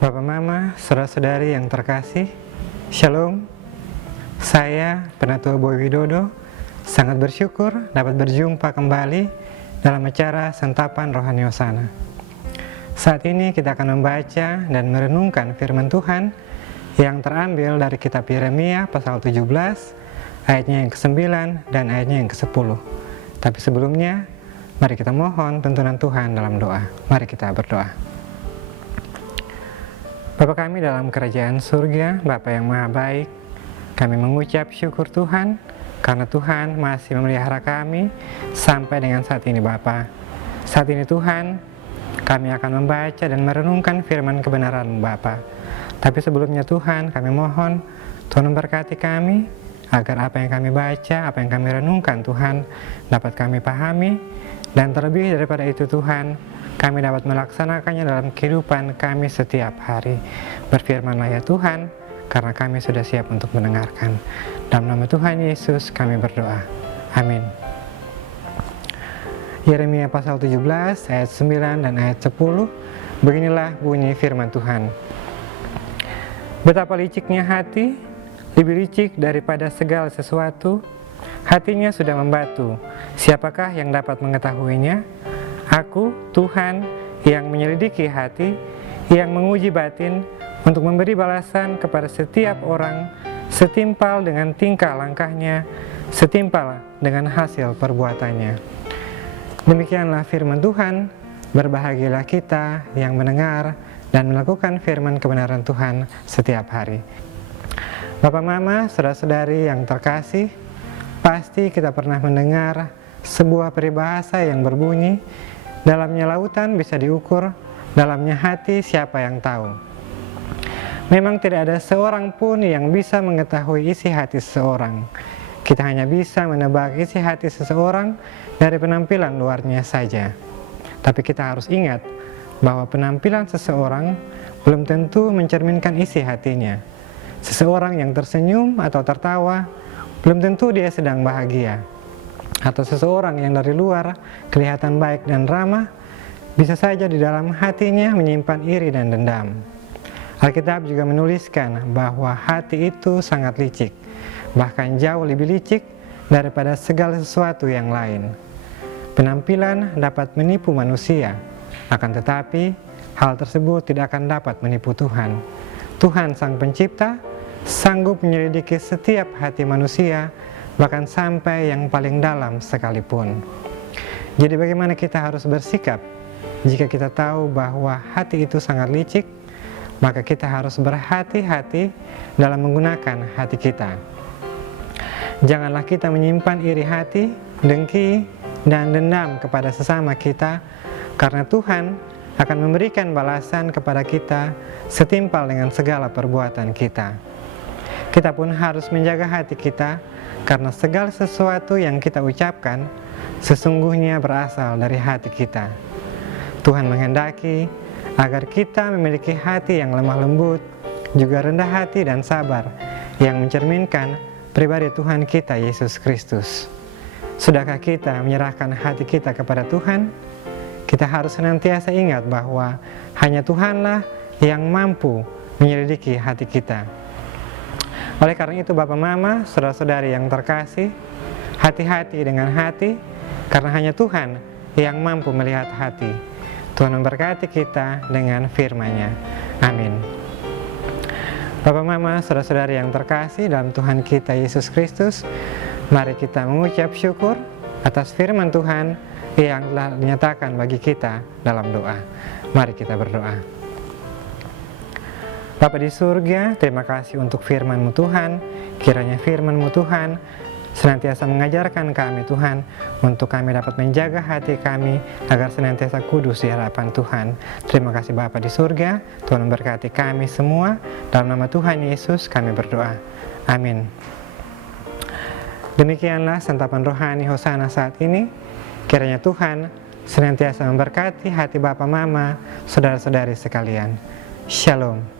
Bapak Mama, saudara-saudari yang terkasih, Shalom. Saya, Penatua Boy Widodo, sangat bersyukur dapat berjumpa kembali dalam acara Santapan Rohani Hosana. Saat ini kita akan membaca dan merenungkan firman Tuhan yang terambil dari kitab Yeremia pasal 17, ayatnya yang ke-9 dan ayatnya yang ke-10. Tapi sebelumnya, mari kita mohon tuntunan Tuhan dalam doa. Mari kita berdoa. Bapa kami dalam kerajaan surga, Bapa yang maha baik, kami mengucap syukur Tuhan karena Tuhan masih memelihara kami sampai dengan saat ini Bapa. Saat ini Tuhan, kami akan membaca dan merenungkan firman kebenaran Bapa. Tapi sebelumnya Tuhan, kami mohon Tuhan memberkati kami agar apa yang kami baca, apa yang kami renungkan Tuhan dapat kami pahami, dan terlebih daripada itu Tuhan, kami dapat melaksanakannya dalam kehidupan kami setiap hari. Berfirmanlah ya Tuhan, karena kami sudah siap untuk mendengarkan. Dalam nama Tuhan Yesus kami berdoa. Amin. Yeremia pasal 17 ayat 9 dan ayat 10. Beginilah bunyi firman Tuhan. Betapa liciknya hati, lebih licik daripada segala sesuatu. Hatinya sudah membatu. Siapakah yang dapat mengetahuinya? Aku, Tuhan, yang menyelidiki hati, yang menguji batin, untuk memberi balasan kepada setiap orang setimpal dengan tingkah langkahnya, setimpal dengan hasil perbuatannya. Demikianlah firman Tuhan. Berbahagialah kita yang mendengar dan melakukan firman kebenaran Tuhan setiap hari. Bapak Mama, saudara-saudari yang terkasih, pasti kita pernah mendengar sebuah peribahasa yang berbunyi, dalamnya lautan bisa diukur, dalamnya hati siapa yang tahu. Memang tidak ada seorang pun yang bisa mengetahui isi hati seseorang. Kita hanya bisa menebak isi hati seseorang dari penampilan luarnya saja. Tapi kita harus ingat bahwa penampilan seseorang belum tentu mencerminkan isi hatinya. Seseorang yang tersenyum atau tertawa belum tentu dia sedang bahagia. Atau seseorang yang dari luar kelihatan baik dan ramah, bisa saja di dalam hatinya menyimpan iri dan dendam. Alkitab juga menuliskan bahwa hati itu sangat licik, bahkan jauh lebih licik daripada segala sesuatu yang lain. Penampilan dapat menipu manusia, akan tetapi hal tersebut tidak akan dapat menipu Tuhan. Tuhan Sang Pencipta sanggup menyelidiki setiap hati manusia, bahkan sampai yang paling dalam sekalipun. Jadi bagaimana kita harus bersikap jika kita tahu bahwa hati itu sangat licik? Maka kita harus berhati-hati dalam menggunakan hati kita. Janganlah kita menyimpan iri hati, dengki, dan dendam kepada sesama kita, karena Tuhan akan memberikan balasan kepada kita setimpal dengan segala perbuatan kita. Kita pun harus menjaga hati kita, karena segala sesuatu yang kita ucapkan sesungguhnya berasal dari hati kita. Tuhan menghendaki agar kita memiliki hati yang lemah lembut, juga rendah hati dan sabar, yang mencerminkan pribadi Tuhan kita Yesus Kristus. Sudahkah kita menyerahkan hati kita kepada Tuhan? Kita harus senantiasa ingat bahwa hanya Tuhanlah yang mampu menyelidiki hati kita. Oleh karena itu Bapak Mama, saudara-saudari yang terkasih, hati-hati dengan hati, karena hanya Tuhan yang mampu melihat hati. Tuhan memberkati kita dengan firman-Nya. Amin. Bapak Mama, saudara-saudari yang terkasih dalam Tuhan kita Yesus Kristus, mari kita mengucap syukur atas firman Tuhan yang telah dinyatakan bagi kita dalam doa. Mari kita berdoa. Bapa di surga, terima kasih untuk firman-Mu Tuhan. Kiranya firman-Mu Tuhan senantiasa mengajarkan kami Tuhan, untuk kami dapat menjaga hati kami agar senantiasa kudus di hadapan Tuhan. Terima kasih Bapa di surga, Tuhan memberkati kami semua. Dalam nama Tuhan Yesus kami berdoa. Amin. Demikianlah santapan rohani Hosana saat ini. Kiranya Tuhan senantiasa memberkati hati Bapa Mama, saudara-saudari sekalian. Shalom.